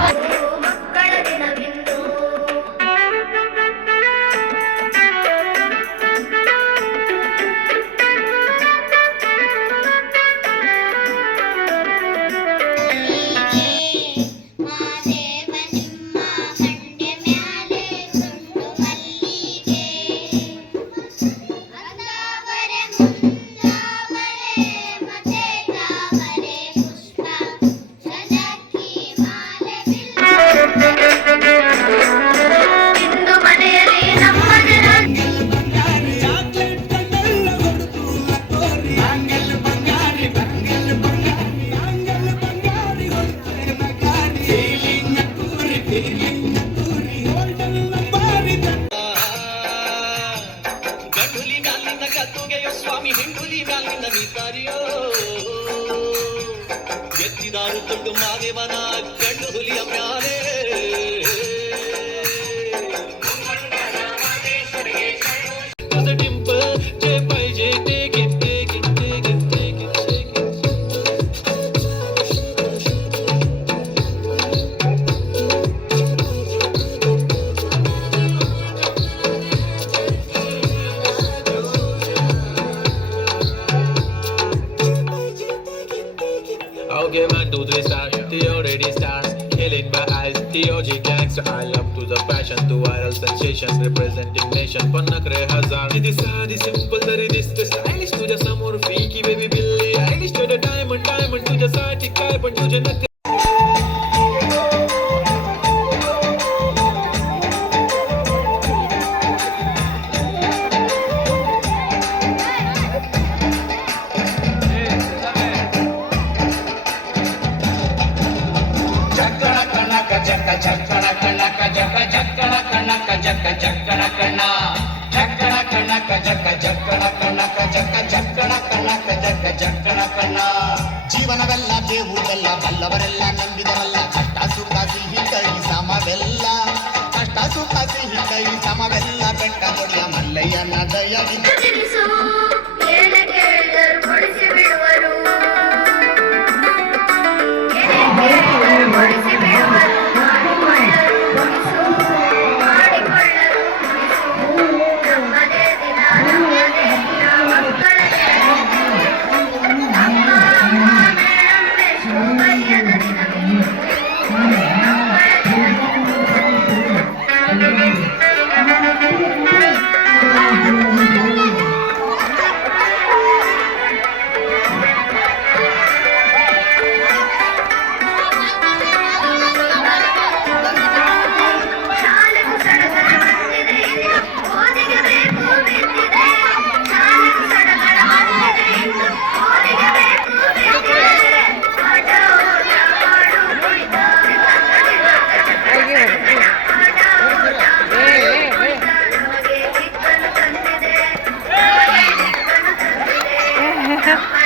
Bye. ಗದ್ದುಗೆಯೋ ಸ್ವಾಮಿ ಹಿಂಡುಲಿ ಮ್ಯಾಲಿನ ನೀತಾರಿಯೋ ಎತ್ತಿದಾರು ತುಂಡು ಮಾದೇವನ do the stars. They already stars, killing by eyes. The OG gangster, I love to the passion, to viral sensations, representing nation. Pannak re hazard. It is sad, simple, there is the stylish to the summer. Jakka ಚಕ್ಕಣ ಕಣ್ಣ ಚಕ್ಕಣ ಕಣ್ಣಕ ಜಕ್ಕ ಚಕ್ಕಣ ಕಣ್ಣಕ ಜಕ್ಕ ಚಕ್ಕಣ ಕಣ್ಣಕ ಜಕ್ಕ ಚಕ್ಕಣ ಕಣ್ಣ ಜೀವನವೆಲ್ಲ ಬೇವುದೆಲ್ಲ, ಬಲ್ಲವರೆಲ್ಲ ನಂಬಿದರಲ್ಲ ಕಷ್ಟ ಸುಖ ಸಿಹಿ ಕೈ ಸಮವೆಲ್ಲ. ಕಷ್ಟ ಸುಖ ಸಿಹಿ ಕೈ ಸಮವೆಲ್ಲ. ಬೆಟ್ಟ ದೊಡ್ಡ ಮಲ್ಲಯ್ಯನ ದಯವಿಂದ. ತಿಳಿಸೋ Música Дякую.